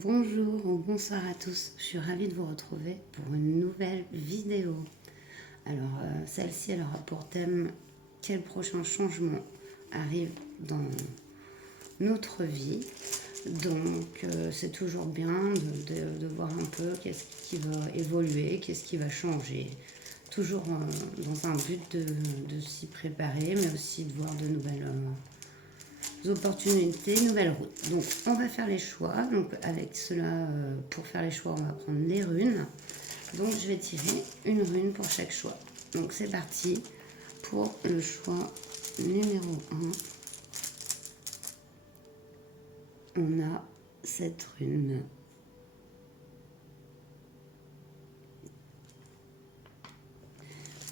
Bonjour ou bonsoir à tous, je suis ravie de vous retrouver pour une nouvelle vidéo. Alors celle-ci elle aura pour thème quel prochain changement arrive dans notre vie. Donc c'est toujours bien de voir un peu qu'est-ce qui va évoluer, qu'est-ce qui va changer. Toujours dans un but de s'y préparer, mais aussi de voir de nouvelles opportunités, nouvelles routes. Donc on va faire les choix. Donc avec cela, pour faire les choix, on va prendre les runes. Donc je vais tirer une rune pour chaque choix. Donc c'est parti pour le choix numéro 1. On a cette rune.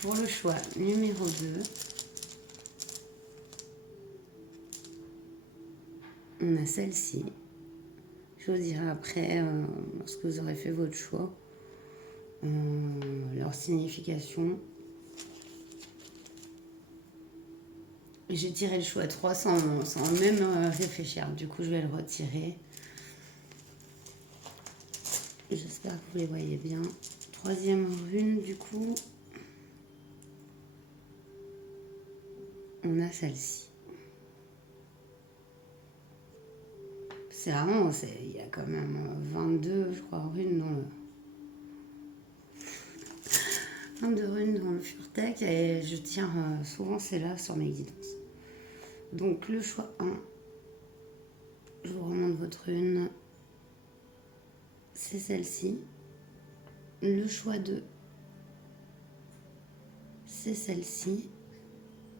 Pour le choix numéro 2, on a celle-ci. Je vous dirai après, lorsque vous aurez fait votre choix, leur signification. J'ai tiré le choix 3 sans même réfléchir. Du coup, je vais le retirer. J'espère que vous les voyez bien. Troisième rune, du coup, on a celle-ci. C'est vraiment, il y a quand même 22, je crois, runes dans le... 22 runes dans le Furtek et je tire souvent celle-là sur mes guidances. Donc le choix 1, je vous remonte votre rune, c'est celle-ci. Le choix 2, c'est celle-ci.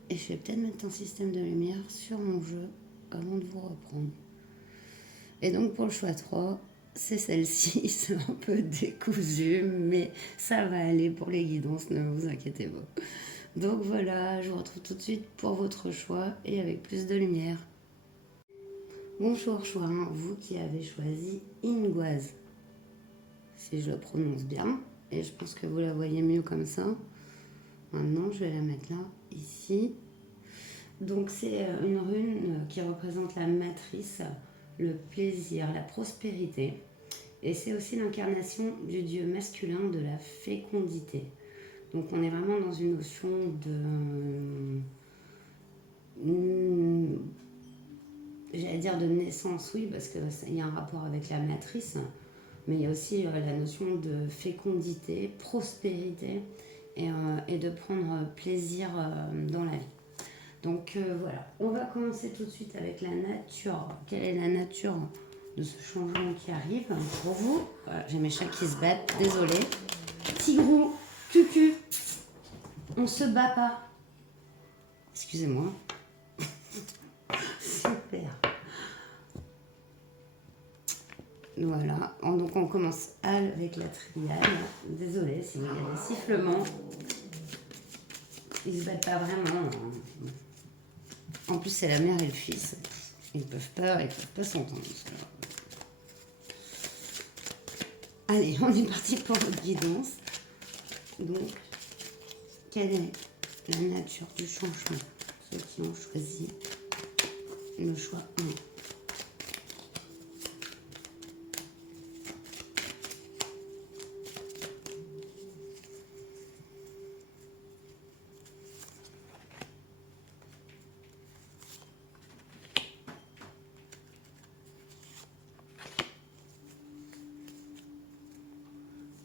Et je vais peut-être mettre un système de lumière sur mon jeu avant de vous reprendre. Et donc pour le choix 3, c'est celle-ci. C'est un peu décousu, mais ça va aller pour les guidances, ne vous inquiétez pas. Donc voilà, je vous retrouve tout de suite pour votre choix et avec plus de lumière. Bonjour choix 1, vous qui avez choisi Ingoise, si je le prononce bien, et je pense que vous la voyez mieux comme ça. Maintenant, je vais la mettre là, ici. Donc c'est une rune qui représente la matrice, le plaisir, la prospérité. Et c'est aussi l'incarnation du dieu masculin de la fécondité. Donc on est vraiment dans une notion j'allais dire de naissance, oui, parce qu'il y a un rapport avec la matrice, mais il y a aussi la notion de fécondité, prospérité et de prendre plaisir dans la vie. Donc voilà, on va commencer tout de suite avec la nature. Quelle est la nature de ce changement qui arrive pour vous? Voilà, j'ai mes chats qui se battent, désolé. Tigrou, cucu, on se bat pas. Excusez-moi. Super. Voilà, donc on commence avec la triade. Désolé s'il y a des sifflements. Ils se battent pas vraiment. En plus, c'est la mère et le fils. Ils peuvent pas s'entendre. Allez, on est parti pour votre guidance. Donc, quelle est la nature du changement? Ceux qui ont choisi le choix 1.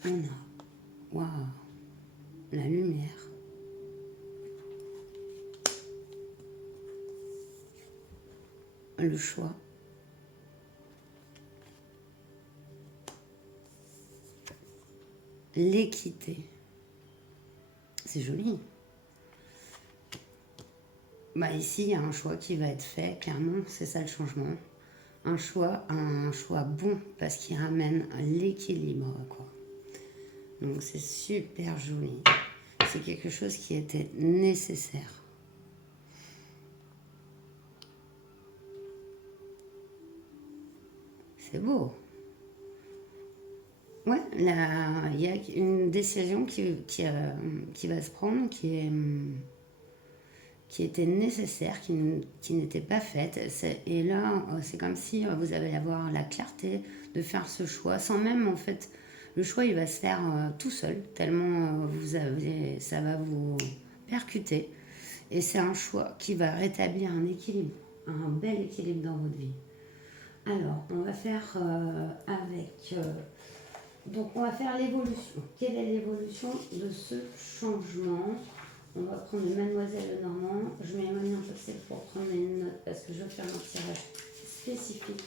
On a, waouh, la lumière. Le choix. L'équité. C'est joli. Bah ici, il y a un choix qui va être fait, clairement, c'est ça le changement. Un choix bon, parce qu'il ramène l'équilibre, quoi. Donc c'est super joli. C'est quelque chose qui était nécessaire. C'est beau. Ouais, là, il y a une décision qui va se prendre, qui qui étaient nécessaires, qui n'étaient pas faites. Et là, c'est comme si vous allez avoir la clarté de faire ce choix, sans même, en fait, le choix, il va se faire tout seul, tellement ça va vous percuter. Et c'est un choix qui va rétablir un équilibre, un bel équilibre dans votre vie. Alors, on va faire donc, on va faire l'évolution. Quelle est l'évolution de ce changement? On va prendre le Mademoiselle Lenormand. Je m'éloigne un peu pour prendre mes notes parce que je vais faire un tirage spécifique.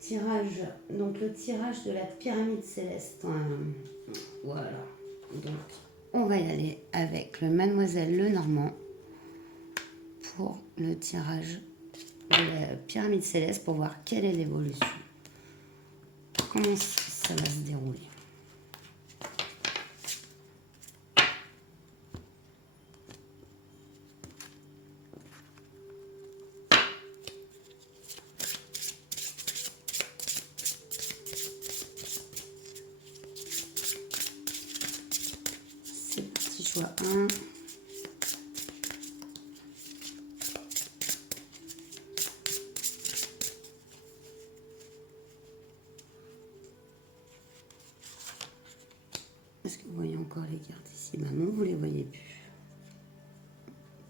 Tirage, donc le tirage de la pyramide céleste. Voilà. Donc, on va y aller avec le Mademoiselle Lenormand pour le tirage de la pyramide céleste pour voir quelle est l'évolution. Comment ça va se dérouler. C'est parti, choix 1. Est-ce que vous voyez encore les cartes ici? Ben non, vous les voyez plus.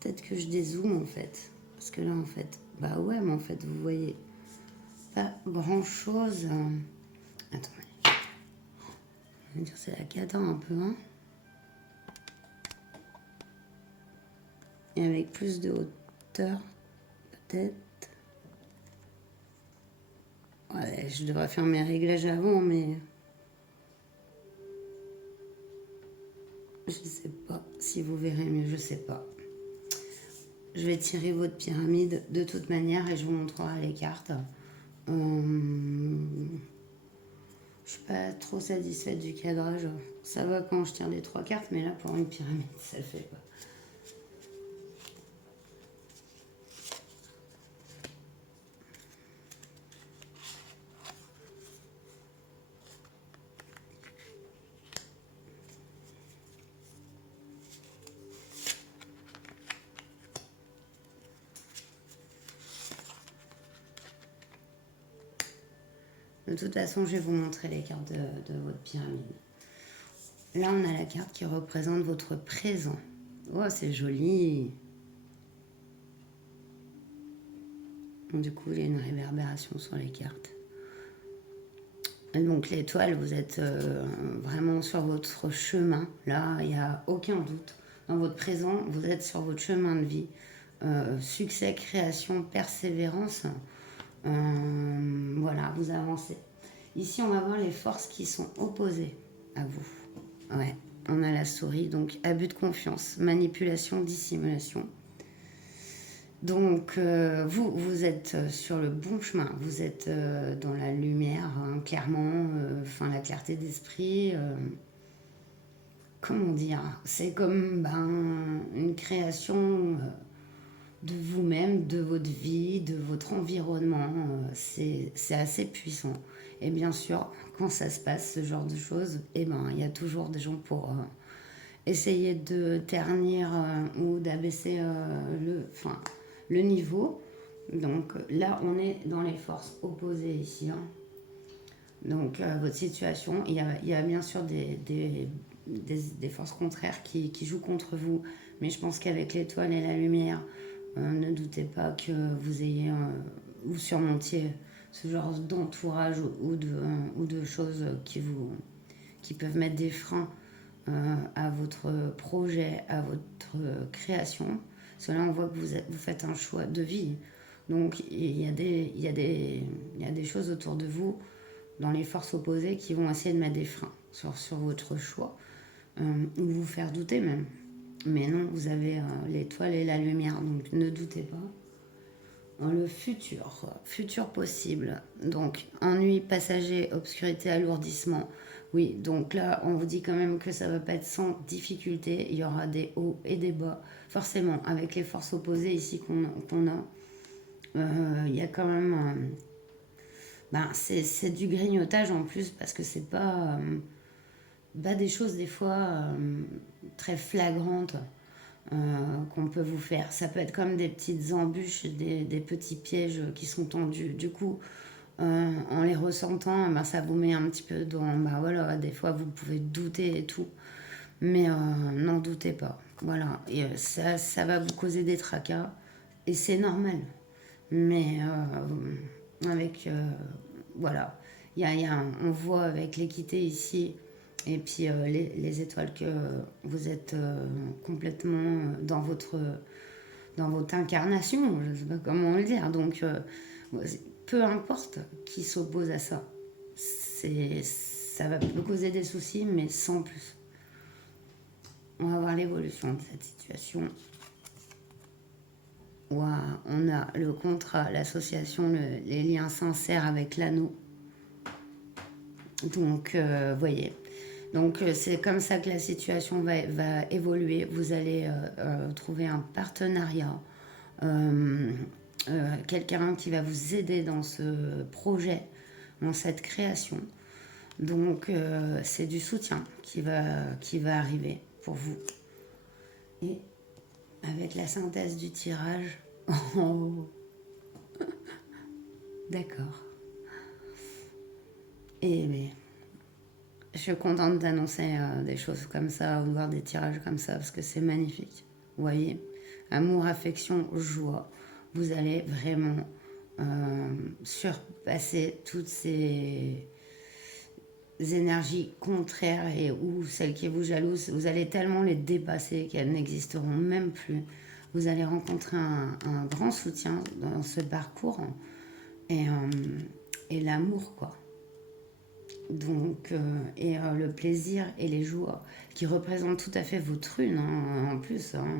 Peut-être que je dézoome en fait. Parce que là en fait, bah ouais, mais en fait vous voyez pas grand chose. Attendez. On va dire c'est la cata un peu, hein. Et avec plus de hauteur, peut-être. Ouais, je devrais faire mes réglages avant, mais je sais pas si vous verrez mieux, je sais pas. Je vais tirer votre pyramide de toute manière et je vous montrerai les cartes. Je suis pas trop satisfaite du cadrage. Ça va quand je tire les 3 cartes, mais là pour une pyramide, ça le fait pas. De toute façon, je vais vous montrer les cartes de votre pyramide. Là, on a la carte qui représente votre présent. Oh, c'est joli. Du coup, il y a une réverbération sur les cartes. Et donc, l'étoile, vous êtes vraiment sur votre chemin. Là, il n'y a aucun doute. Dans votre présent, vous êtes sur votre chemin de vie. Succès, création, persévérance. Voilà, vous avancez. Ici, on va voir les forces qui sont opposées à vous. Ouais, on a la souris, donc abus de confiance, manipulation, dissimulation. Donc, vous êtes sur le bon chemin. Vous êtes dans la lumière, hein, clairement, la clarté d'esprit. Comment dire? C'est comme une création de vous-même, de votre vie, de votre environnement. C'est assez puissant. Et bien sûr, quand ça se passe, ce genre de choses, il y a toujours des gens pour essayer de ternir ou d'abaisser le niveau. Donc là, on est dans les forces opposées ici. Hein. Donc votre situation, il y a bien sûr des forces contraires qui jouent contre vous. Mais je pense qu'avec l'étoile et la lumière, ne doutez pas que vous ayez vous surmontiez ce genre d'entourage ou de choses qui peuvent mettre des freins à votre projet, à votre création. Parce que là, on voit que vous faites un choix de vie. Donc, il y a des choses autour de vous, dans les forces opposées, qui vont essayer de mettre des freins sur votre choix, ou vous faire douter même. Mais non, vous avez l'étoile et la lumière, donc ne doutez pas. Dans le futur possible, donc ennui, passager, obscurité, alourdissement. Oui, donc là, on vous dit quand même que ça ne va pas être sans difficulté. Il y aura des hauts et des bas. Forcément, avec les forces opposées ici qu'on a, il y a quand même... c'est du grignotage en plus parce que c'est pas des choses des fois très flagrantes. qu'on peut vous faire. Ça peut être comme des petites embûches, des petits pièges qui sont tendus. Du coup, en les ressentant, ben, ça vous met un petit peu dans... Bah voilà, des fois vous pouvez douter et tout, mais n'en doutez pas. Voilà, et ça va vous causer des tracas, et c'est normal. Mais avec... voilà, on voit avec l'équité ici, et puis les étoiles que vous êtes complètement dans votre incarnation, je ne sais pas comment le dire. Donc, peu importe qui s'oppose à ça, ça va vous causer des soucis, mais sans plus. On va voir l'évolution de cette situation. Wow, on a le contrat, l'association, les liens sincères avec l'anneau. Donc, voyez. Donc, c'est comme ça que la situation va évoluer. Vous allez trouver un partenariat, quelqu'un qui va vous aider dans ce projet, dans cette création. Donc, c'est du soutien qui va arriver pour vous. Et avec la synthèse du tirage, oh, d'accord. Et mais, je suis contente d'annoncer des choses comme ça, ou de voir des tirages comme ça, parce que c'est magnifique. Vous voyez, amour, affection, joie. Vous allez vraiment surpasser toutes ces énergies contraires et ou celles qui vous jalousent. Vous allez tellement les dépasser qu'elles n'existeront même plus. Vous allez rencontrer un grand soutien dans ce parcours et, et l'amour, quoi. Donc, le plaisir et les joies qui représentent tout à fait votre rune, hein, en plus, hein,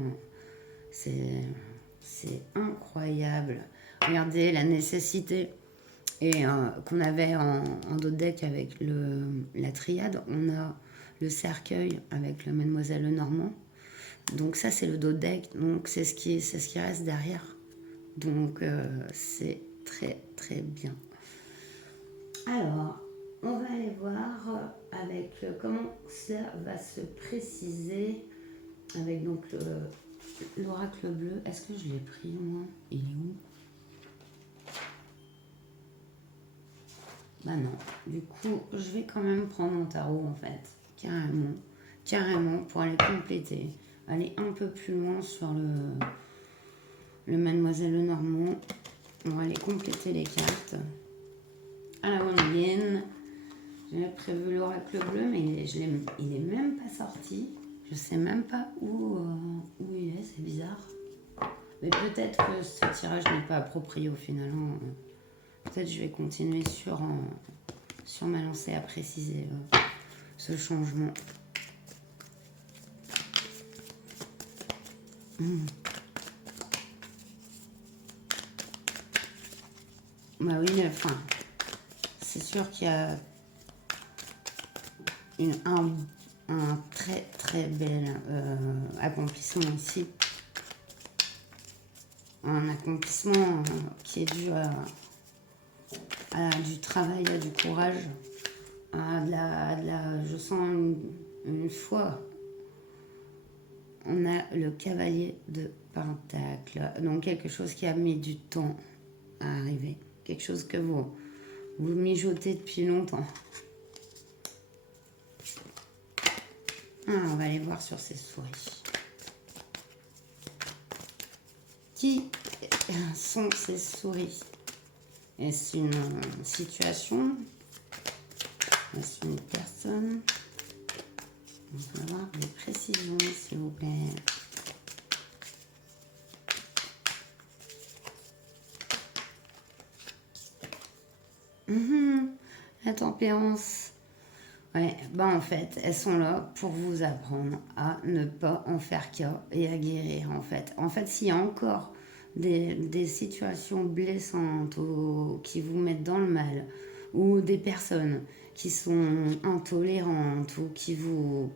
c'est incroyable. Regardez la nécessité et qu'on avait en dos de deck avec la triade, on a le cercueil avec le Mademoiselle Lenormand. Donc ça c'est le dos de deck, donc c'est ce qui reste derrière. Donc c'est très très bien. Alors, on va aller voir avec comment ça va se préciser avec donc l'oracle bleu. Est-ce que je l'ai pris moi? Il est où? Bah non. Du coup, je vais quand même prendre mon tarot en fait. Carrément pour aller compléter. Aller un peu plus loin sur le Mademoiselle Lenormand. On va aller compléter les cartes. À la moyenne. J'avais prévu l'oracle bleu, mais il est même pas sorti. Je sais même pas où il est, c'est bizarre. Mais peut-être que ce tirage n'est pas approprié au final. Peut-être que je vais continuer sur ma lancée à préciser ce changement. Bah oui, enfin, c'est sûr qu'il y a un très très bel accomplissement ici. Un accomplissement qui est dû à du travail, à du courage, je sens une foi. On a le cavalier de Pentacle, donc quelque chose qui a mis du temps à arriver, quelque chose que vous mijotez depuis longtemps. On va aller voir sur ces souris. Qui sont ces souris? Est-ce une situation? Est-ce une personne? On va avoir des précisions, s'il vous plaît. La tempérance. Ouais, en fait, elles sont là pour vous apprendre à ne pas en faire cas et à guérir, en fait. En fait, s'il y a encore des situations blessantes ou qui vous mettent dans le mal, ou des personnes qui sont intolérantes ou qui vous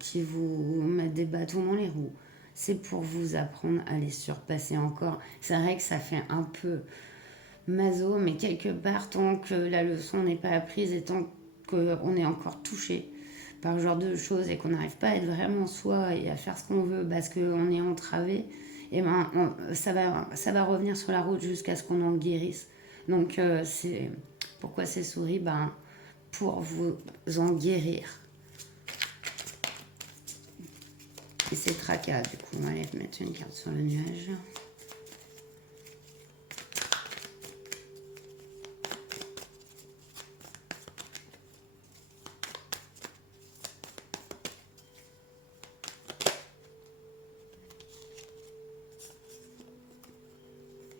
mettent des bâtons dans les roues, c'est pour vous apprendre à les surpasser encore. C'est vrai que ça fait un peu maso, mais quelque part, tant que la leçon n'est pas apprise et tant qu'on est encore touché par genre de choses et qu'on n'arrive pas à être vraiment soi et à faire ce qu'on veut parce qu'on est entravé, et ben ça va revenir sur la route jusqu'à ce qu'on en guérisse. Donc c'est pourquoi ces souris, ben pour vous en guérir. Et c'est tracas, du coup on va aller mettre une carte sur le nuage.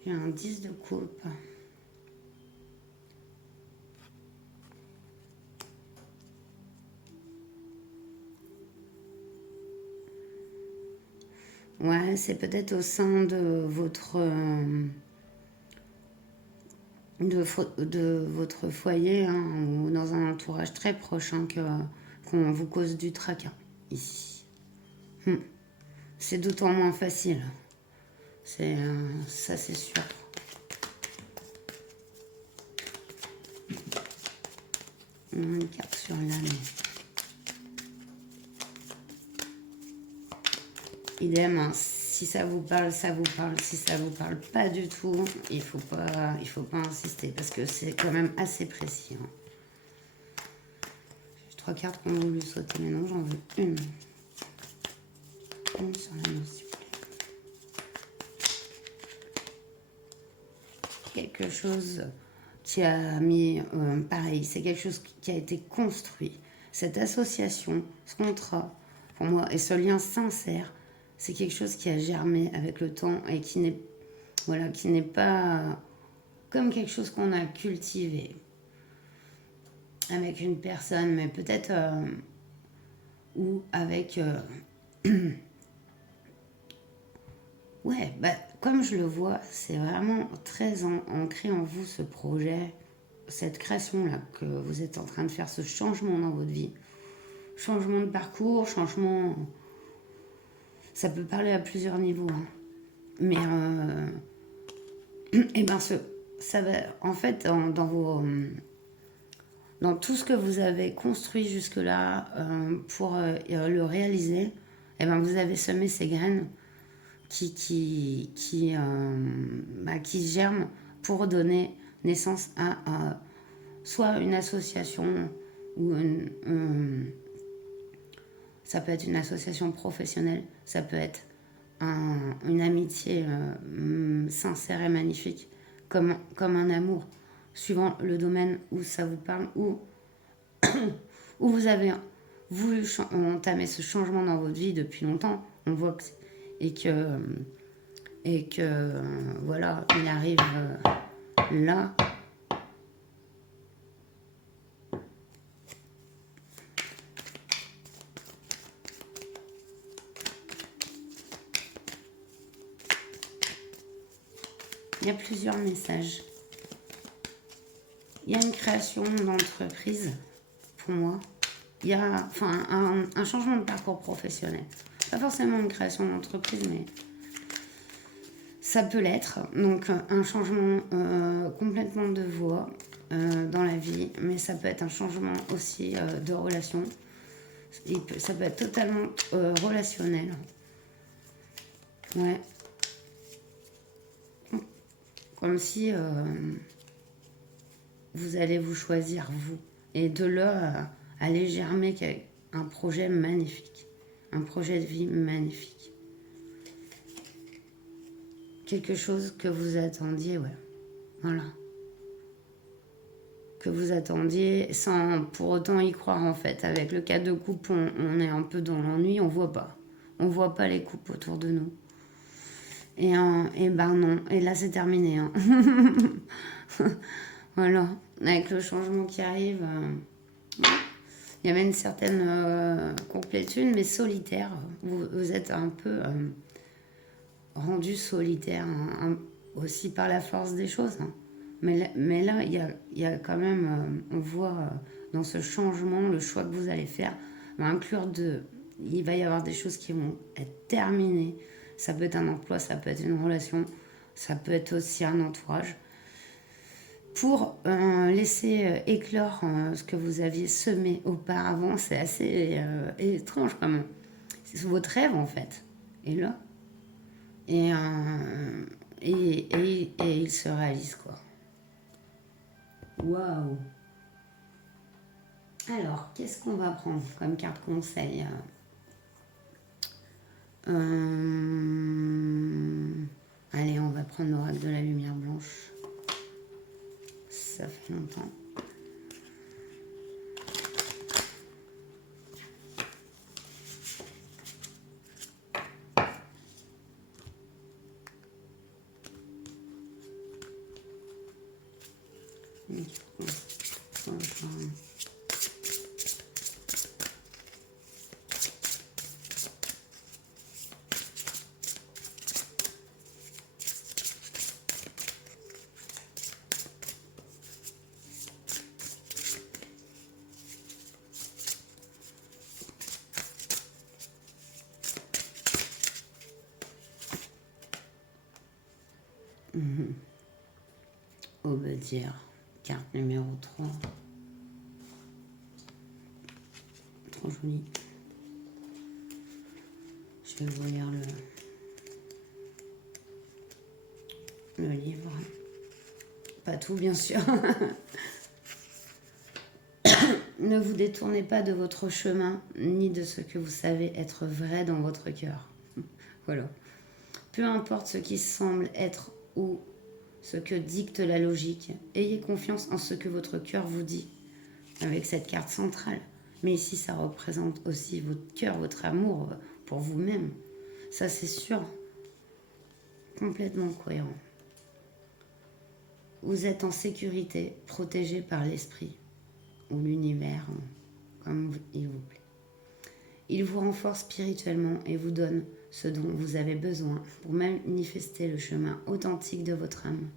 J'ai un 10 de coupe. Ouais, c'est peut-être au sein de votre votre foyer, hein, ou dans un entourage très proche, hein, qu'on vous cause du tracas ici. C'est d'autant moins facile. Ça, c'est sûr. Une carte sur l'âme. Idem, hein, si ça vous parle, ça vous parle. Si ça vous parle pas du tout, il faut pas insister parce que c'est quand même assez précis. Hein. J'ai 3 cartes qu'on a voulu sauter, mais non, j'en veux une. Une sur l'âme, s'il vous plaît. Quelque chose qui a mis, pareil, c'est quelque chose qui a été construit. Cette association, ce contrat, pour moi, et ce lien sincère, c'est quelque chose qui a germé avec le temps et qui n'est pas comme quelque chose qu'on a cultivé avec une personne, mais peut-être ou avec ouais, bah, comme je le vois, c'est vraiment très ancré en vous ce projet, cette création-là que vous êtes en train de faire, ce changement dans votre vie. Changement de parcours, changement... Ça peut parler à plusieurs niveaux. Hein. Mais, et ben, ça va, en fait, dans tout ce que vous avez construit jusque-là pour le réaliser, et ben, vous avez semé ces graines qui germent pour donner naissance à soit une association ou ça peut être une association professionnelle, ça peut être une amitié sincère et magnifique, comme un amour, suivant le domaine où ça vous parle, où vous avez voulu entamer ce changement dans votre vie depuis longtemps. On voit que voilà, il arrive là. Il y a plusieurs messages. Il y a une création d'entreprise, pour moi. Il y a un changement de parcours professionnel. Pas forcément une création d'entreprise, mais ça peut l'être. Donc un changement complètement de voie dans la vie, mais ça peut être un changement aussi de relation. Ça peut être totalement relationnel. Ouais. Comme si vous allez vous choisir, vous. Et de là, aller germer un projet magnifique. Un projet de vie magnifique. Quelque chose que vous attendiez, ouais. Voilà. Que vous attendiez sans pour autant y croire, en fait. Avec le cas de coupe, on est un peu dans l'ennui, on voit pas. On voit pas les coupes autour de nous. Et ben non. Et là, c'est terminé. Hein. Voilà. Avec le changement qui arrive, il y avait une certaine complétude, mais solitaire. Vous êtes un peu rendu solitaire, hein, aussi par la force des choses. Hein. Mais là, il y a quand même, on voit dans ce changement, le choix que vous allez faire va inclure il va y avoir des choses qui vont être terminées. Ça peut être un emploi, ça peut être une relation, ça peut être aussi un entourage. pour laisser éclore ce que vous aviez semé auparavant. C'est assez étrange quand même. C'est votre rêve en fait. Et là, et il se réalise quoi. Waouh. Alors, qu'est-ce qu'on va prendre comme carte conseil? Allez, on va prendre l'oracle de la lumière blanche. Ça fait longtemps. Obédir, carte numéro 3. Trop joli. Je vais vous lire le livre. Pas tout, bien sûr. Ne vous détournez pas de votre chemin, ni de ce que vous savez être vrai dans votre cœur. Voilà. Peu importe ce qui semble être ou ce que dicte la logique, ayez confiance en ce que votre cœur vous dit, avec cette carte centrale. Mais ici, ça représente aussi votre cœur, votre amour pour vous-même. Ça, c'est sûr. Complètement cohérent. Vous êtes en sécurité, protégé par l'esprit ou l'univers, comme il vous plaît. Il vous renforce spirituellement et vous donne ce dont vous avez besoin pour manifester le chemin authentique de votre âme.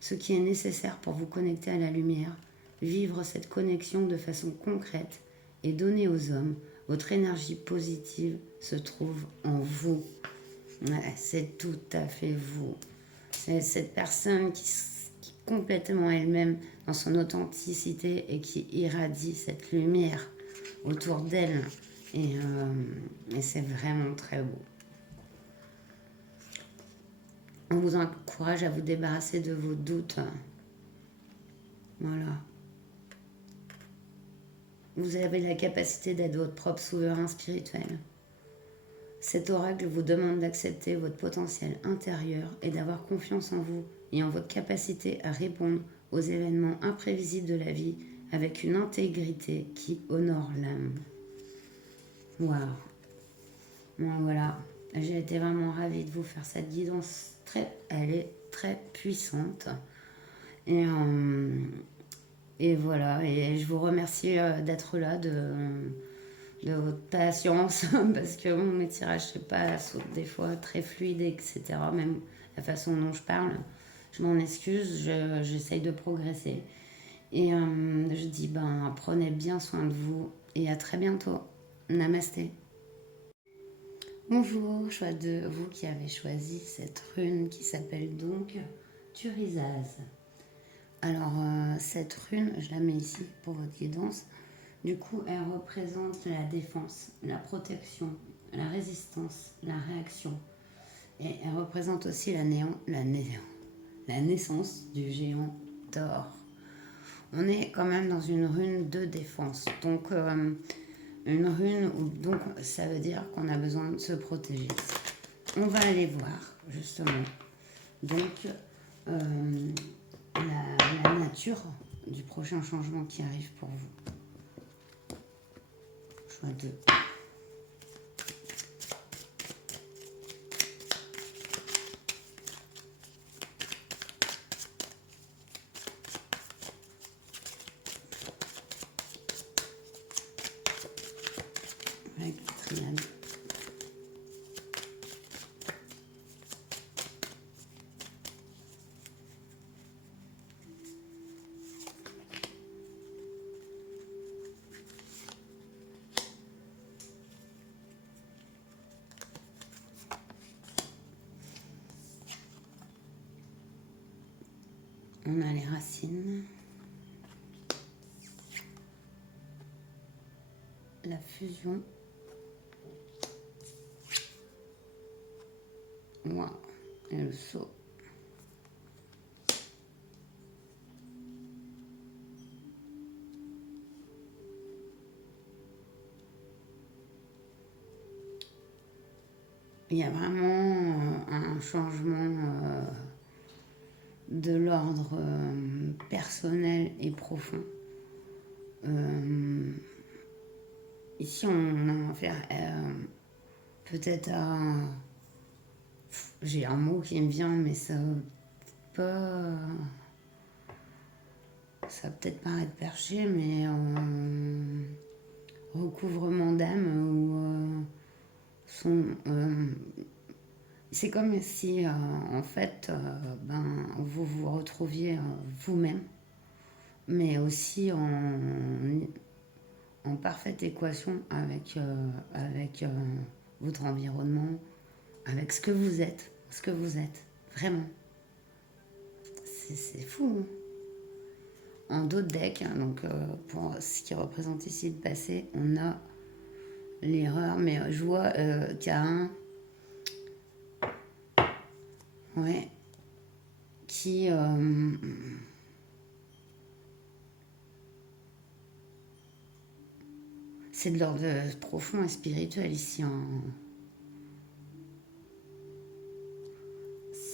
Ce qui est nécessaire pour vous connecter à la lumière, vivre cette connexion de façon concrète et donner aux hommes votre énergie positive se trouve en vous. Voilà, c'est tout à fait vous. C'est cette personne qui est complètement elle-même dans son authenticité et qui irradie cette lumière autour d'elle. Et c'est vraiment très beau. On vous encourage à vous débarrasser de vos doutes. Voilà. Vous avez la capacité d'être votre propre souverain spirituel. Cet oracle vous demande d'accepter votre potentiel intérieur et d'avoir confiance en vous et en votre capacité à répondre aux événements imprévisibles de la vie avec une intégrité qui honore l'âme. Waouh. Bon, voilà. J'ai été vraiment ravie de vous faire cette guidance. Elle est très puissante. Et voilà. Et je vous remercie d'être là, de votre patience, parce que mes tirages, c'est pas des fois très fluide, etc. Même la façon dont je parle. Je m'en excuse, j'essaye de progresser. Et je dis, prenez bien soin de vous et à très bientôt. Namasté. Bonjour, choix de vous qui avez choisi cette rune qui s'appelle donc Turizaz. Alors, cette rune, je la mets ici pour votre guidance. Du coup, elle représente la défense, la protection, la résistance, la réaction. Et elle représente aussi la naissance du géant Thor. On est quand même dans une rune de défense. Donc, une rune où donc ça veut dire qu'on a besoin de se protéger. On va aller voir justement donc la nature du prochain changement qui arrive pour vous. Choix 2. Avec la triade. On a les racines. La fusion. Wow. Et le saut. Il y a vraiment un changement de l'ordre personnel et profond. Ici, on a affaire peut-être à... J'ai un mot qui me vient, mais ça pas... Ça va peut-être paraître perché, mais recouvrement d'âme ou c'est comme si en fait vous vous retrouviez vous-même, mais aussi en parfaite équation avec votre environnement, avec ce que vous êtes, vraiment. C'est fou. Hein. En d'autres decks, hein, donc pour ce qui représente ici le passé, on a l'erreur, mais je vois qu'il y a un qui c'est de l'ordre profond et spirituel ici. Hein.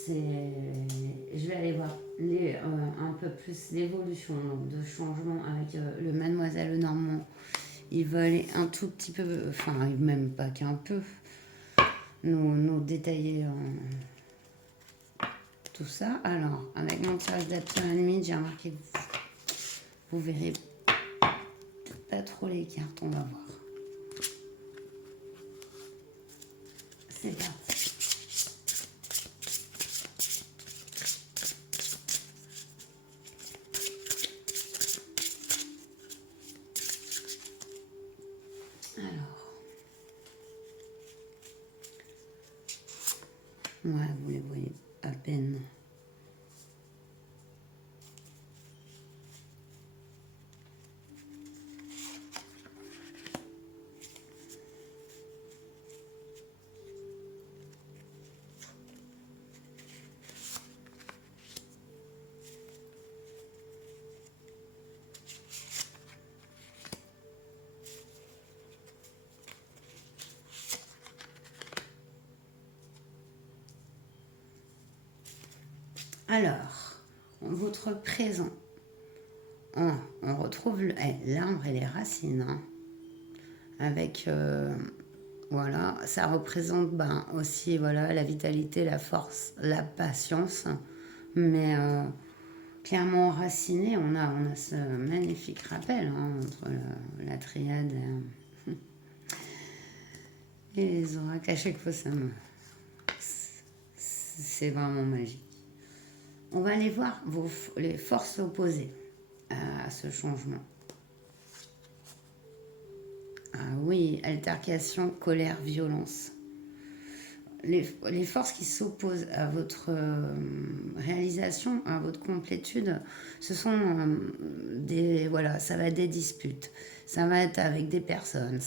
Je vais aller voir un peu plus l'évolution de changement avec le Mademoiselle Lenormand. Il va aller un tout petit peu, enfin même pas qu'un peu, nous détailler tout ça. Alors, avec mon tirage d'appuyer à la limite, j'ai remarqué que vous verrez pas trop les cartes, on va voir. C'est parti. Alors, ouais, vous les voyez à peine. Alors, votre présent, on retrouve l'arbre et les racines. Hein, avec, voilà, ça représente aussi voilà, la vitalité, la force, la patience. Mais clairement enraciné, on a ce magnifique rappel hein, entre la triade et les oracles. À chaque fois, c'est vraiment magique. On va aller voir les forces opposées à ce changement. Ah oui, altercation, colère, violence. Les forces qui s'opposent à votre réalisation, à votre complétude, ce sont voilà, ça va être des disputes, ça va être avec des personnes,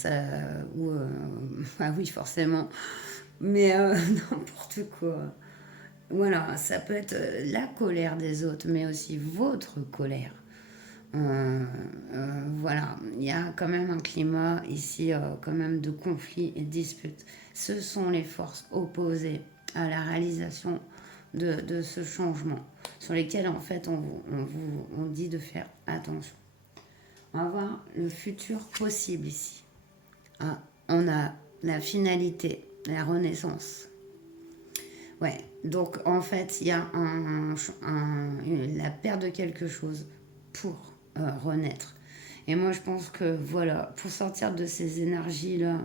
ah oui forcément, mais n'importe quoi. Voilà, ça peut être la colère des autres, mais aussi votre colère. Voilà, il y a quand même un climat ici, quand même de conflit et de dispute. Ce sont les forces opposées à la réalisation de ce changement, sur lesquelles en fait on dit de faire attention. On va voir le futur possible ici. Ah, on a la finalité, la renaissance. Ouais, donc en fait il y a la perte de quelque chose pour renaître. Et moi, je pense que, voilà, pour sortir de ces énergies-là,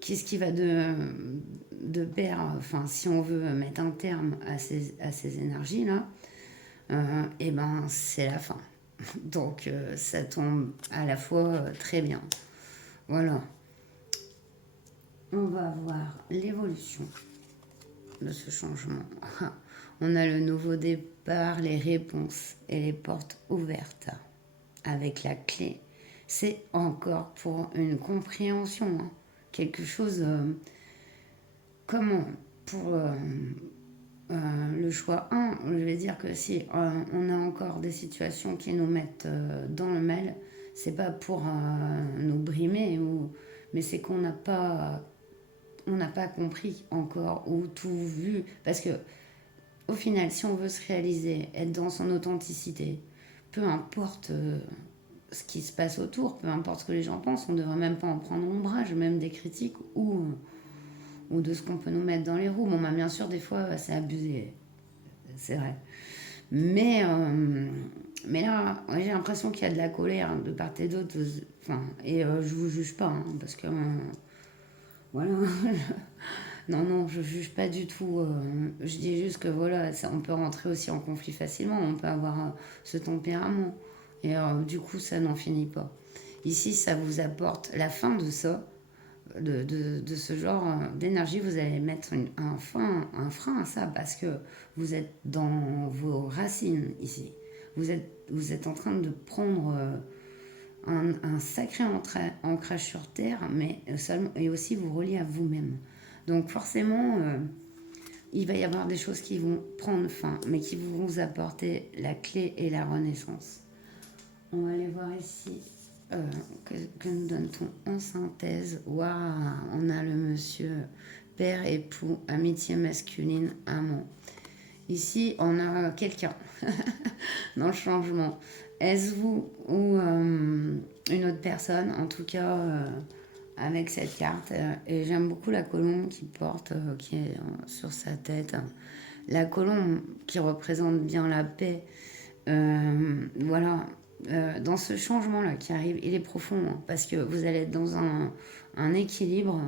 qu'est-ce qui va de pair, enfin, si on veut mettre un terme à ces énergies-là, et ben, c'est la fin. Donc, ça tombe à la fois très bien. Voilà. On va voir l'évolution de ce changement. On a le nouveau départ, les réponses et les portes ouvertes avec la clé. C'est encore pour une compréhension, hein. Quelque chose, comment, pour le choix 1, je vais dire que si on a encore des situations qui nous mettent dans le mal, c'est pas pour nous brimer, mais c'est qu'on n'a pas, on n'a pas compris encore ou tout vu. Parce que au final, si on veut se réaliser, être dans son authenticité, peu importe ce qui se passe autour, peu importe ce que les gens pensent, on ne devrait même pas en prendre ombrage, même des critiques ou de ce qu'on peut nous mettre dans les roues. Bon, bah, bien sûr, des fois, c'est abusé, c'est vrai. Mais, euh, mais là, ouais, j'ai l'impression qu'il y a de la colère de part et d'autre. Enfin, et je vous juge pas, hein, parce que voilà. Non, non, je juge pas du tout. Je dis juste que voilà, on peut rentrer aussi en conflit facilement. On peut avoir ce tempérament. Et du coup, ça n'en finit pas. Ici, ça vous apporte la fin de ça, de ce genre d'énergie. Vous allez mettre un frein à ça parce que vous êtes dans vos racines ici. Vous êtes en train de prendre un sacré ancrage sur Terre, mais seulement, et aussi vous relier à vous-même. Donc forcément, il va y avoir des choses qui vont prendre fin, mais qui vont vous apporter la clé et la renaissance. On va aller voir ici. Que nous donne-t-on en synthèse? Waouh, on a le monsieur père, époux, amitié masculine, amant. Ici, on a quelqu'un dans le changement. Est-ce vous ou une autre personne, en tout cas avec cette carte. Et j'aime beaucoup la colombe qui porte, qui est sur sa tête. La colombe qui représente bien la paix. Voilà. Dans ce changement-là qui arrive, il est profond, hein, parce que vous allez être dans un équilibre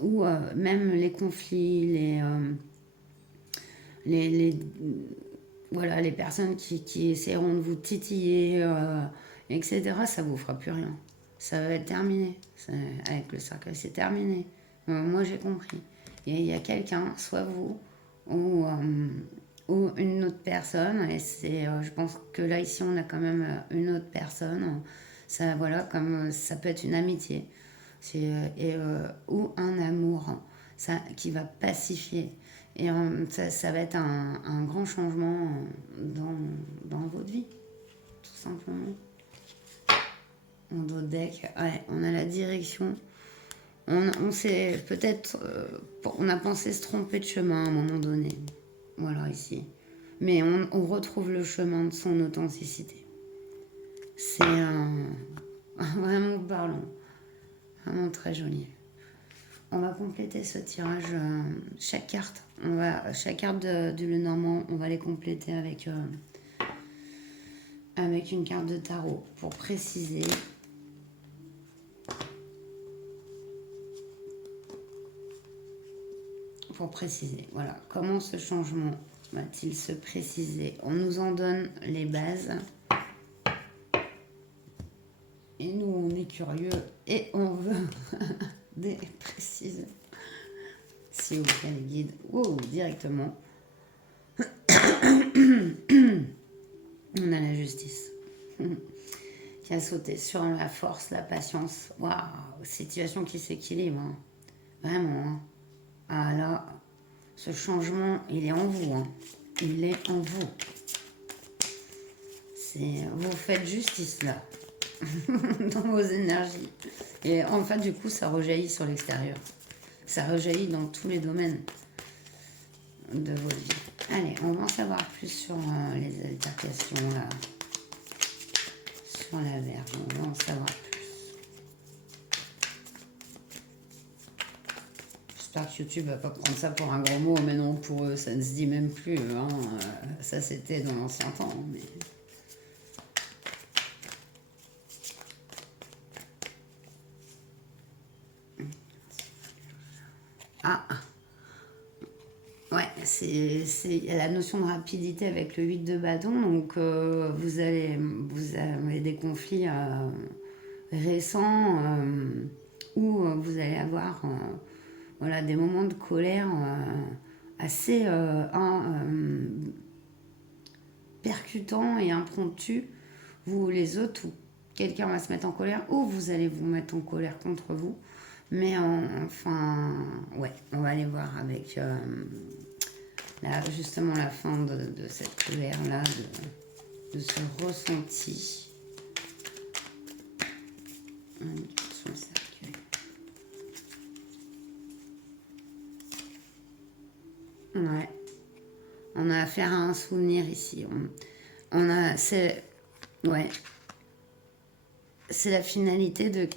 où même les conflits, les, voilà, les personnes qui essaieront de vous titiller, etc., ça vous fera plus rien. Ça va être terminé. Avec le cercle, c'est terminé. Moi, j'ai compris. Et il y a quelqu'un, soit vous, ou une autre personne, et je pense que là, ici, on a quand même une autre personne. Ça, voilà, comme ça peut être une amitié. Ou un amour, qui va pacifier. Et ça va être un grand changement dans votre vie, tout simplement. En dos de deck, ouais, on a la direction. On s'est peut-être. On a pensé se tromper de chemin à un moment donné. Voilà, ici. Mais on retrouve le chemin de son authenticité. C'est vraiment parlant. Vraiment très joli. On va compléter ce tirage. Chaque carte, chaque carte du Lenormand, on va les compléter avec une carte de tarot pour préciser. Pour préciser, voilà, comment ce changement va-t-il se préciser? On nous en donne les bases. Et nous, on est curieux et on veut des précisions. S'il vous plaît, les guides. Wow, directement. On a la justice. Qui a sauté sur la force, la patience. Waouh, situation qui s'équilibre. Hein. Vraiment. Hein. Ah là, ce changement, il est en vous. Hein. Il est en vous. Vous faites justice là. Dans vos énergies. Et en fait, du coup, ça rejaillit sur l'extérieur. Ça rejaillit dans tous les domaines de votre vie. Allez, on va en savoir plus sur les altercations là. Sur la verge, on va en savoir plus. J'espère que YouTube va pas prendre ça pour un gros mot, mais non, pour eux, ça ne se dit même plus. Hein. Ça, c'était dans l'ancien temps, mais... Ah, ouais, c'est la notion de rapidité avec le 8 de bâton, donc vous avez des conflits récents où vous allez avoir voilà, des moments de colère assez percutant et impromptu, vous les autres, ou quelqu'un va se mettre en colère, ou vous allez vous mettre en colère contre vous. Mais enfin, ouais, on va aller voir avec justement la fin de cette colère-là, de ce ressenti. Sur le cercueil. Ouais. On a affaire à un souvenir ici. Ouais. C'est la finalité de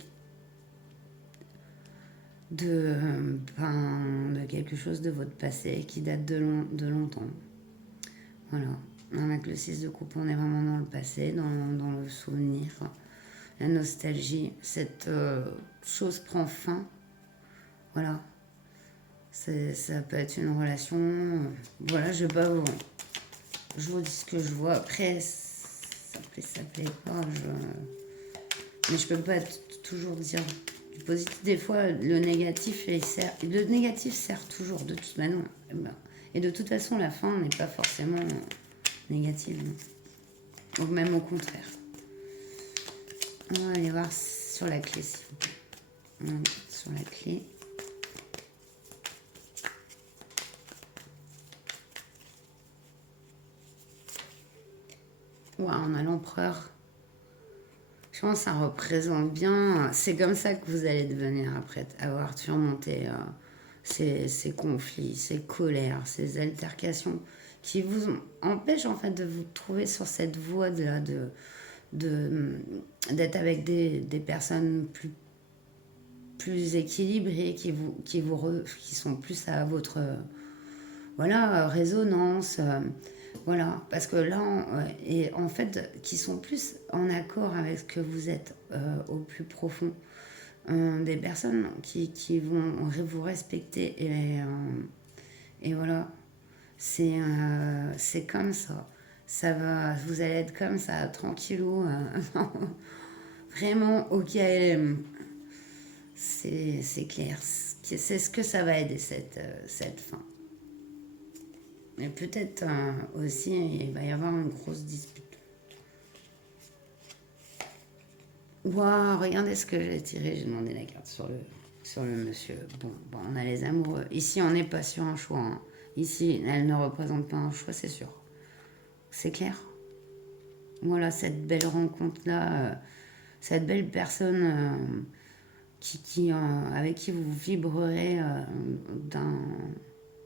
quelque chose de votre passé qui date de longtemps. Voilà. Avec le 6 de coupe, on est vraiment dans le passé, dans le souvenir, la nostalgie. Cette chose prend fin. Voilà. Ça peut être une relation. Voilà, je vous dis ce que je vois. Après, ça plaît pas. Mais je peux pas toujours dire du positif. Des fois, le négatif sert toujours de toute manière. Et de toute façon, la fin n'est pas forcément négative. Donc même au contraire. On va aller voir sur la clé, s'il vous plaît. Sur la clé. Ouais, on a l'empereur. Je pense que ça représente bien. C'est comme ça que vous allez devenir après avoir surmonté ces conflits, ces colères, ces altercations qui vous empêchent en fait de vous trouver sur cette voie d'être avec des personnes plus équilibrées qui sont plus à votre résonance. Voilà, parce que là, et en fait, qui sont plus en accord avec ce que vous êtes au plus profond. Des personnes qui vont vous respecter et voilà, c'est comme ça. Vous allez être comme ça, tranquillou, vraiment au KLM. C'est clair, c'est ce que ça va aider cette fin. Et peut-être aussi, il va y avoir une grosse dispute. Waouh, regardez ce que j'ai tiré. J'ai demandé la carte sur le monsieur. Bon, on a les amoureux. Ici, on n'est pas sur un choix. Hein. Ici, elle ne représente pas un choix, c'est sûr. C'est clair. Voilà, cette belle rencontre-là, cette belle personne avec qui vous vibrerez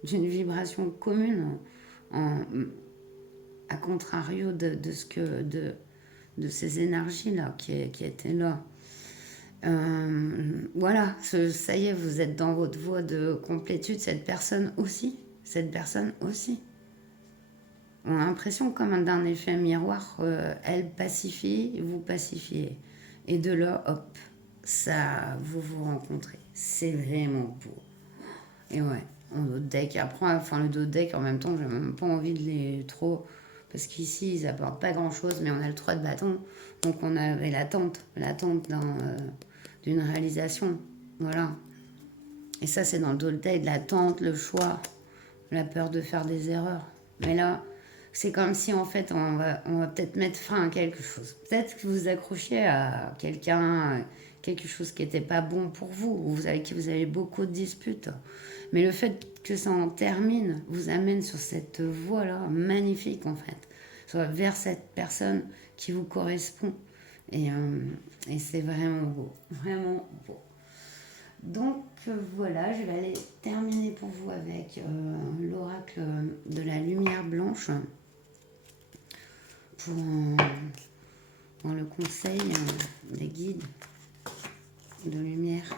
d'une vibration commune, à contrario de ces énergies-là qui étaient là. Voilà, ça y est, vous êtes dans votre voie de complétude, cette personne aussi. On a l'impression comme d'un effet miroir, elle pacifie, vous pacifiez. Et de là, hop, ça, vous rencontrez. C'est vraiment beau. Et ouais, en d'autres decks, après, le d'autres decks, en même temps, j'ai même pas envie de les trop... Parce qu'ici, ils apportent pas grand-chose, mais on a le 3 de bâton. Donc on avait l'attente d'une réalisation. Voilà. Et ça, c'est dans le d'autres decks, l'attente, le choix, la peur de faire des erreurs. Mais là, c'est comme si, en fait, on va peut-être mettre fin à quelque chose. Peut-être que vous accrochiez à quelqu'un, quelque chose qui n'était pas bon pour vous, avec qui vous avez beaucoup de disputes. Mais le fait que ça en termine vous amène sur cette voie-là, magnifique, en fait, vers cette personne qui vous correspond. Et c'est vraiment beau, vraiment beau. Donc voilà, je vais aller terminer pour vous avec l'oracle de la lumière blanche pour le conseil des guides de lumière.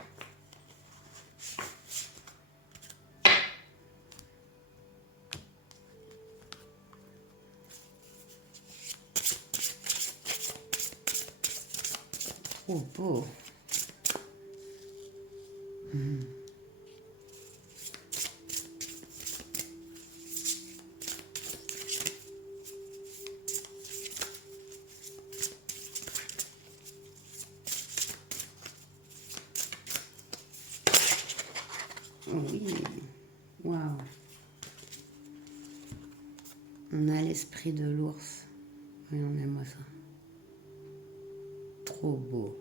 Trop beau. Oui, waouh. cri de l'ours. Regardez-moi ça. Trop beau.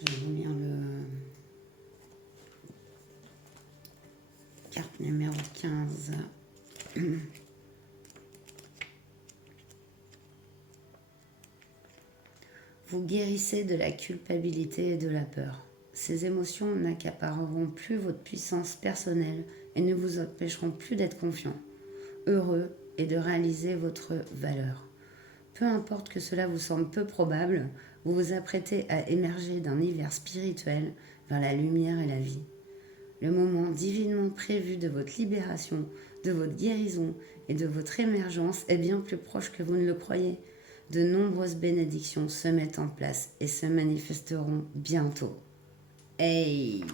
Je vais vous lire le carte numéro 15. Vous guérissez de la culpabilité et de la peur. Ces émotions n'accapareront plus votre puissance personnelle et ne vous empêcheront plus d'être confiant, heureux et de réaliser votre valeur. Peu importe que cela vous semble peu probable, vous vous apprêtez à émerger d'un univers spirituel vers la lumière et la vie. Le moment divinement prévu de votre libération, de votre guérison et de votre émergence est bien plus proche que vous ne le croyez. De nombreuses bénédictions se mettent en place et se manifesteront bientôt. Hey!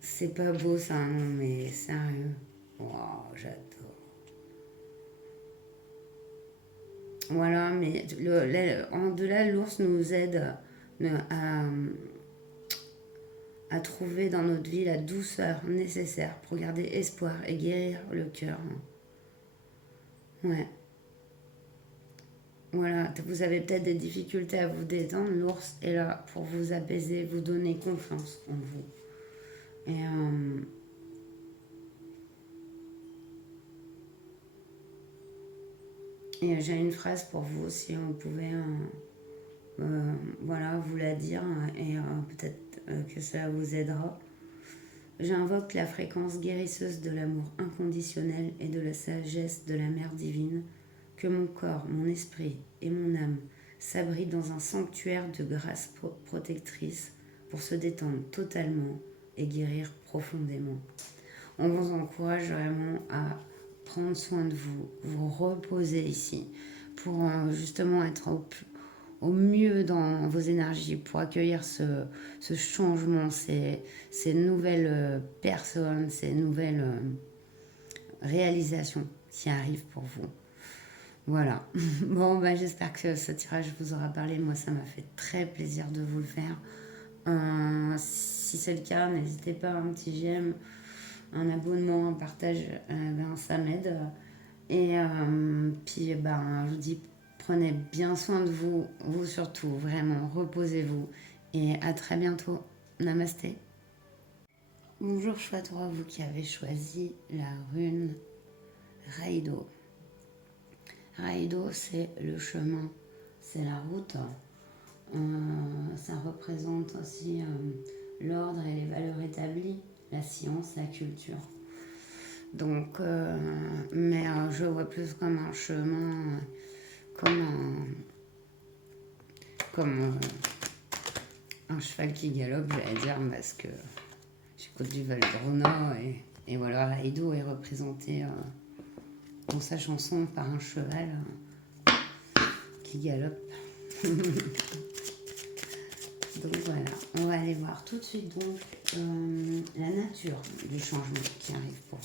C'est pas beau ça, non mais sérieux. Wow, j'adore. Voilà, mais en delà, l'ours nous aide à trouver dans notre vie la douceur nécessaire pour garder espoir et guérir le cœur. Ouais. Voilà, vous avez peut-être des difficultés à vous détendre, l'ours est là pour vous apaiser, vous donner confiance en vous. Et j'ai une phrase pour vous, si vous pouvez voilà, vous la dire, et peut-être que ça vous aidera. J'invoque la fréquence guérisseuse de l'amour inconditionnel et de la sagesse de la Mère divine, que mon corps, mon esprit et mon âme s'abritent dans un sanctuaire de grâce protectrice pour se détendre totalement et guérir profondément. On vous encourage vraiment à prendre soin de vous, vous reposer ici pour justement être au mieux dans vos énergies, pour accueillir ce changement, ces nouvelles personnes, ces nouvelles réalisations qui arrivent pour vous. Voilà. Bon, bah, j'espère que ce tirage vous aura parlé. Moi, ça m'a fait très plaisir de vous le faire. Si c'est le cas, n'hésitez pas à un petit j'aime, un abonnement, un partage, ça m'aide. Et puis, je vous dis, prenez bien soin de vous, vous surtout, vraiment, reposez-vous. Et à très bientôt. Namasté. Bonjour, chouette roi, vous qui avez choisi la rune Raido. Raido, c'est le chemin, c'est la route. Ça représente aussi l'ordre et les valeurs établies, la science, la culture. Donc, mais je vois plus comme un chemin, comme un cheval qui galope, j'allais dire, parce que j'écoute du Valdrona et voilà, Raido est représenté dans sa chanson par un cheval qui galope. Donc voilà, on va aller voir tout de suite donc la nature du changement qui arrive pour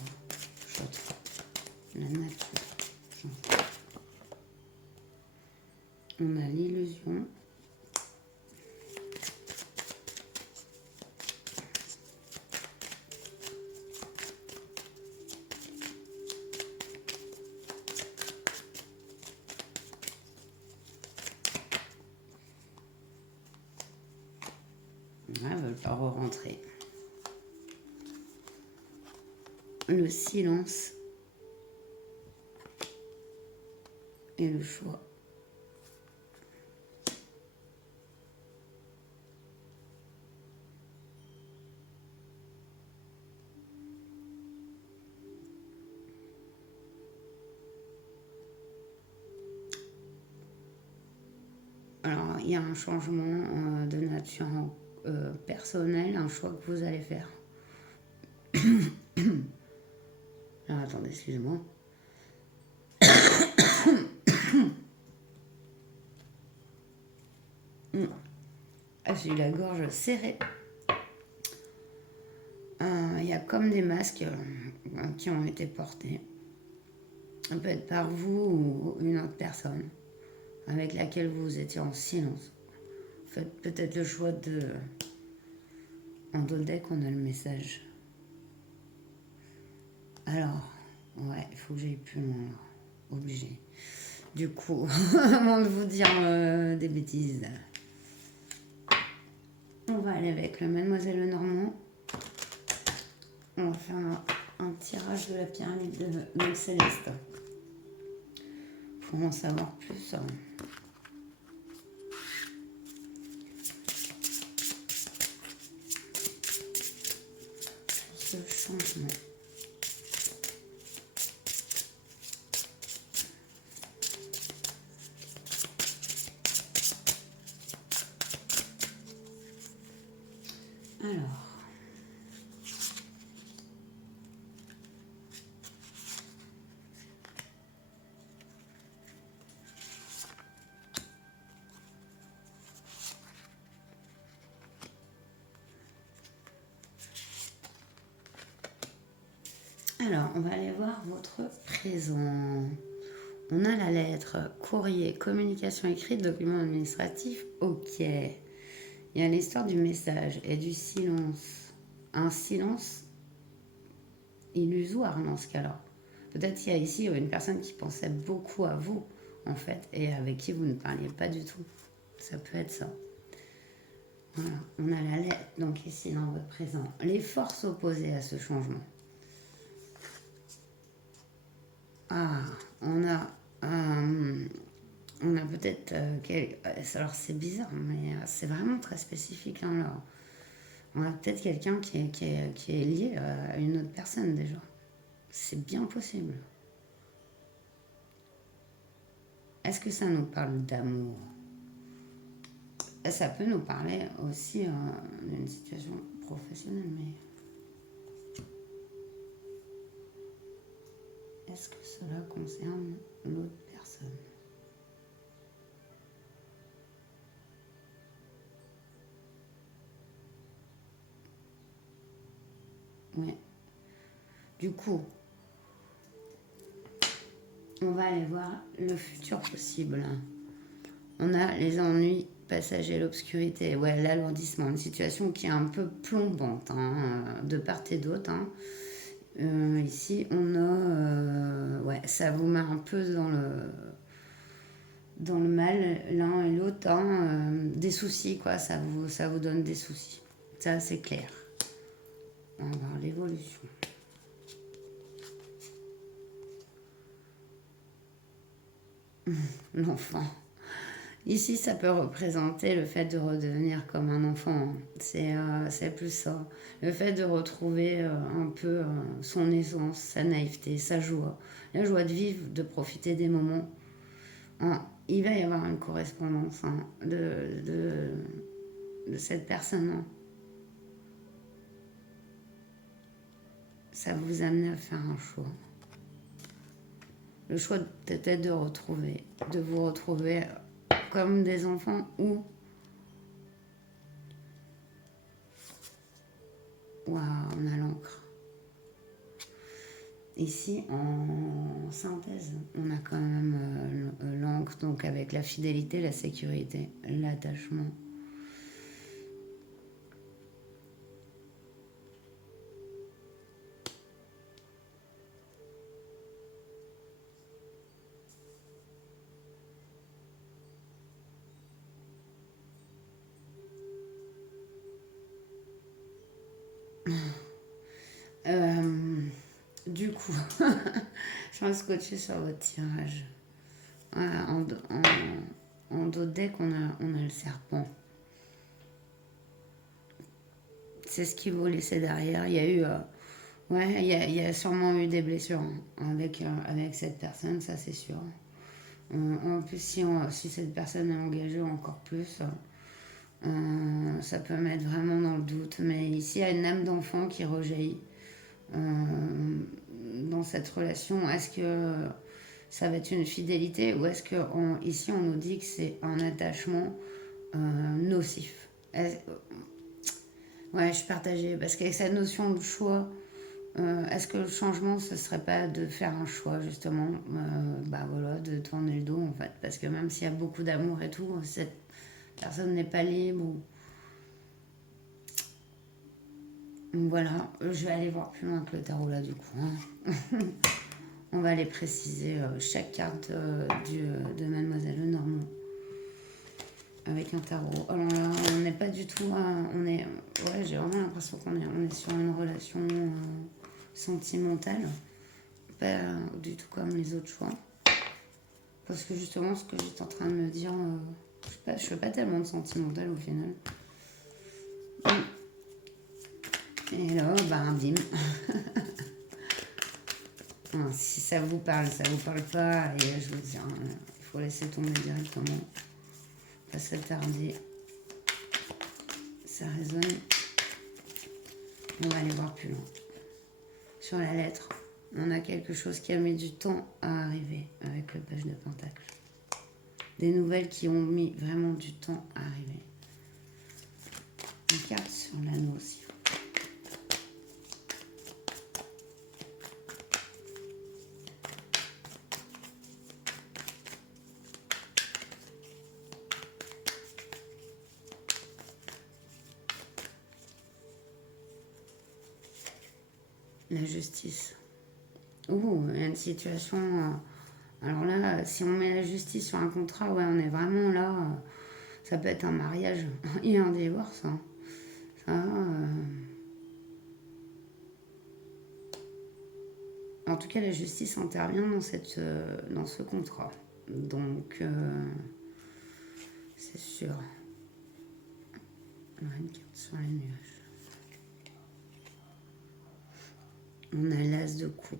chouette. La nature. On a l'illusion. Elles ne veulent pas re-rentrer. Le silence et le choix. Alors, il y a un changement de nature personnelle, un choix que vous allez faire. Alors, attendez, excusez-moi. J'ai eu la gorge serrée. Il y a comme des masques qui ont été portés. Ça peut être par vous ou une autre personne avec laquelle vous étiez en silence. Faites peut-être le choix de... En dos deck, on a le message. Alors, ouais, il faut que j'aille plus loin. obligé. Du coup, avant de vous dire des bêtises, on va aller avec le Mademoiselle Lenormand. On va faire un tirage de la pyramide de Céleste. Pour en savoir plus. Ce changement. Alors, on va aller voir votre présent. On a la lettre, courrier, communication écrite, document administratif, ok. Il y a l'histoire du message et du silence. Un silence illusoire dans ce cas-là. Peut-être qu'il y a ici une personne qui pensait beaucoup à vous, en fait, et avec qui vous ne parliez pas du tout. Ça peut être ça. Voilà, on a la lettre, donc ici dans votre présent. Les forces opposées à ce changement. Ah, on a peut-être... alors c'est bizarre, mais c'est vraiment très spécifique. Hein, là. On a peut-être quelqu'un qui est lié à une autre personne déjà. C'est bien possible. Est-ce que ça nous parle d'amour? Ça peut nous parler aussi d'une situation professionnelle, mais... Est-ce que cela concerne l'autre personne? Oui. Du coup, on va aller voir le futur possible. On a les ennuis passagers, l'obscurité, ouais, l'alourdissement, une situation qui est un peu plombante, hein, de part et d'autre. Hein. Ici, on a... ouais, ça vous met un peu dans le mal, l'un et l'autre. Hein, des soucis, quoi. Ça vous donne des soucis. Ça, c'est clair. On va voir l'évolution. L'enfant. Ici, ça peut représenter le fait de redevenir comme un enfant. C'est plus ça. Le fait de retrouver un peu son essence, sa naïveté, sa joie. La joie de vivre, de profiter des moments. Hein, il va y avoir une correspondance de cette personne. Hein. Ça vous amène à faire un choix. Le choix peut-être de vous retrouver comme des enfants ou... Waouh, on a l'encre. Ici, en synthèse, on a quand même l'encre, donc avec la fidélité, la sécurité, l'attachement. Du coup, je vais scotcher sur votre tirage. Voilà, en dos de deck, on a le serpent. C'est ce qu'il vous laissait derrière. Il y a eu... ouais, il y a sûrement eu des blessures hein, avec cette personne, ça c'est sûr. En plus, si cette personne est engagée encore plus, ça peut mettre vraiment dans le doute. Mais ici, il y a une âme d'enfant qui rejaillit dans cette relation. Est-ce que ça va être une fidélité ou est-ce que ici on nous dit que c'est un attachement nocif? Ouais, je suis partagée parce qu'avec cette notion de choix, est-ce que le changement ce serait pas de faire un choix justement, voilà, de tourner le dos en fait, parce que même s'il y a beaucoup d'amour et tout, cette personne n'est pas libre. Voilà, je vais aller voir plus loin que le tarot là du coup. Hein. On va aller préciser chaque carte de Mademoiselle Lenormand avec un tarot. Alors là, on n'est pas du tout ouais, j'ai vraiment l'impression on est sur une relation sentimentale. Pas du tout comme les autres choix. Parce que justement, ce que j'étais en train de me dire, je fais pas tellement de sentimental au final. Et là, bim. Si ça vous parle pas. Et je vous dis, il faut laisser tomber directement. Pas s'attarder. Ça résonne. On va aller voir plus loin. Sur la lettre, on a quelque chose qui a mis du temps à arriver avec le page de Pentacle. Des nouvelles qui ont mis vraiment du temps à arriver. Une carte sur l'anneau aussi. La justice. Il y a une situation. Alors là, si on met la justice sur un contrat, ouais, on est vraiment là. Ça peut être un mariage et un divorce. Ça, en tout cas, la justice intervient dans ce contrat. Donc, c'est sûr. On a une carte sur les nuages. On a l'as de coupe.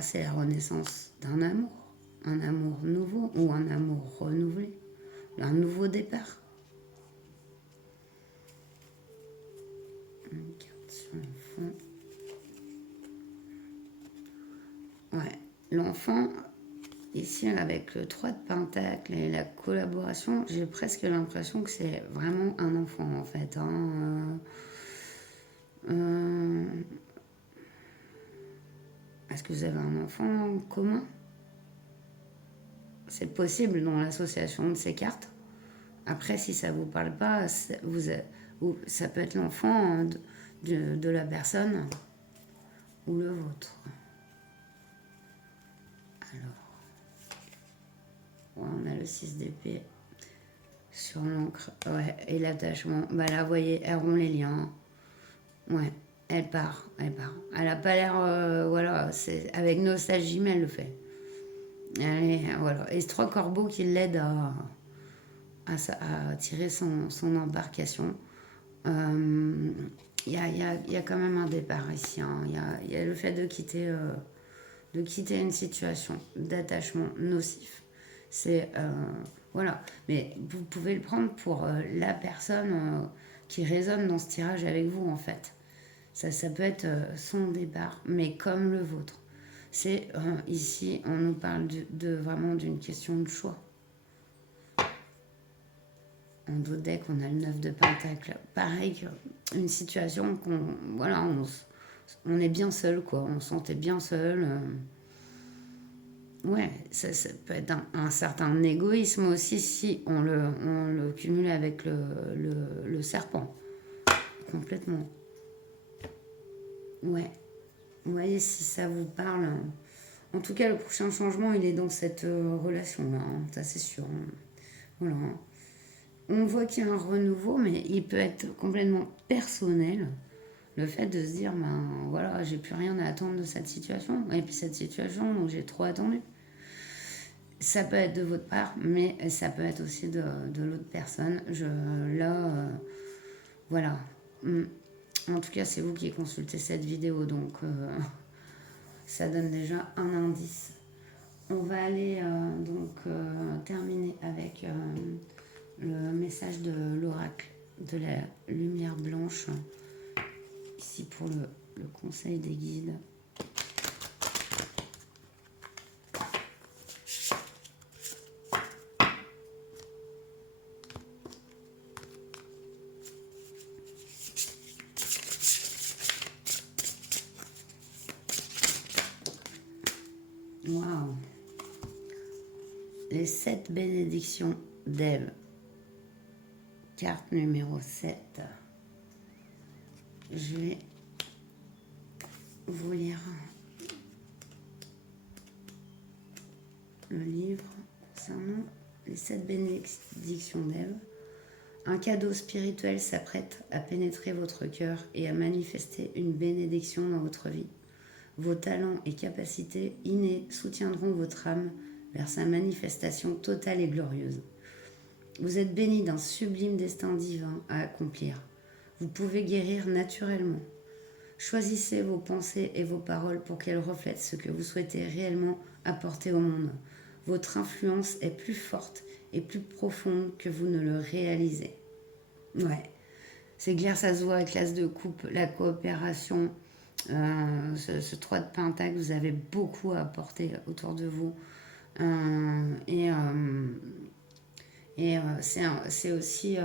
C'est la renaissance d'un amour. Un amour nouveau ou un amour renouvelé. Un nouveau départ. Une carte sur l'enfant. Ouais, l'enfant, ici avec le 3 de Pentacle et la collaboration, j'ai presque l'impression que c'est vraiment un enfant en fait. Est-ce que vous avez un enfant commun? C'est possible dans l'association de ces cartes. Après, si ça ne vous parle pas, ça peut être l'enfant de la personne ou le vôtre. Alors, on a le 6 d'épée sur l'encre. Ouais, et l'attachement. Là, vous voyez, elle rompt les liens. Ouais, elle part. Elle n'a pas l'air... voilà, c'est avec nostalgie, mais elle le fait. Voilà. Et c'est 3 corbeaux qui l'aident à tirer son embarcation. Il y a quand même un départ ici. Il y a le fait de quitter une situation d'attachement nocif. C'est voilà. Mais vous pouvez le prendre pour la personne qui résonne dans ce tirage avec vous en fait. Ça peut être son départ, mais comme le vôtre. C'est ici, on nous parle vraiment d'une question de choix. En dos deck, on a le 9 de Pentacle. Pareil qu'une situation on est bien seul, quoi. On se sentait bien seul. Ouais, ça peut être un certain égoïsme aussi si on le cumule avec le serpent. Complètement. Ouais. Vous voyez si ça vous parle. En tout cas, le prochain changement, il est dans cette relation-là. Ça, c'est sûr. Voilà. On voit qu'il y a un renouveau, mais il peut être complètement personnel. Le fait de se dire, voilà, j'ai plus rien à attendre de cette situation. Et puis cette situation, donc j'ai trop attendu. Ça peut être de votre part, mais ça peut être aussi de l'autre personne. Voilà. En tout cas, c'est vous qui consultez cette vidéo, donc ça donne déjà un indice. On va aller terminer avec le message de l'oracle de la lumière blanche, ici pour le conseil des guides. Waouh! Les 7 bénédictions d'Ève. Carte numéro 7. Je vais vous lire le livre concernant les 7 bénédictions d'Ève. Un cadeau spirituel s'apprête à pénétrer votre cœur et à manifester une bénédiction dans votre vie. Vos talents et capacités innés soutiendront votre âme vers sa manifestation totale et glorieuse. Vous êtes béni d'un sublime destin divin à accomplir. Vous pouvez guérir naturellement. Choisissez vos pensées et vos paroles pour qu'elles reflètent ce que vous souhaitez réellement apporter au monde. Votre influence est plus forte et plus profonde que vous ne le réalisez. Ouais, c'est clair, ça se voit avec l'as de coupe, la coopération, ce 3 de pentacle, vous avez beaucoup à apporter autour de vous. C'est aussi...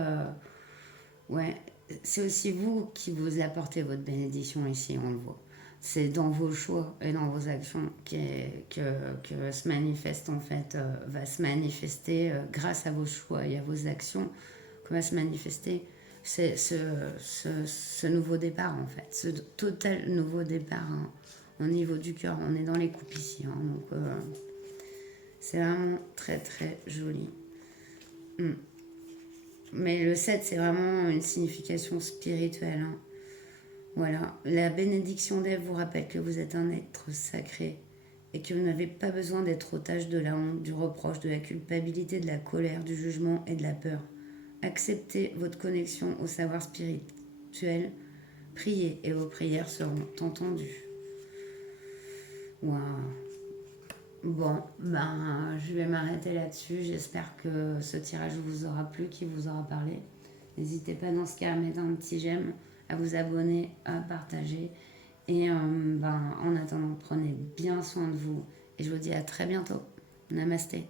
ouais, c'est aussi vous qui vous apportez votre bénédiction ici, on le voit. C'est dans vos choix et dans vos actions que se manifeste en fait, va se manifester grâce à vos choix et à vos actions que va se manifester ce nouveau départ en fait, ce total nouveau départ hein, au niveau du cœur. On est dans les coupes ici, hein, donc c'est vraiment très très joli. Mais le 7, c'est vraiment une signification spirituelle. Hein. Voilà. La bénédiction d'Ève vous rappelle que vous êtes un être sacré et que vous n'avez pas besoin d'être otage de la honte, du reproche, de la culpabilité, de la colère, du jugement et de la peur. Acceptez votre connexion au savoir spirituel. Priez et vos prières seront entendues. Waouh. Bon, je vais m'arrêter là-dessus. J'espère que ce tirage vous aura plu, qu'il vous aura parlé. N'hésitez pas dans ce cas à mettre un petit j'aime, à vous abonner, à partager. Et en attendant, prenez bien soin de vous. Et je vous dis à très bientôt. Namasté.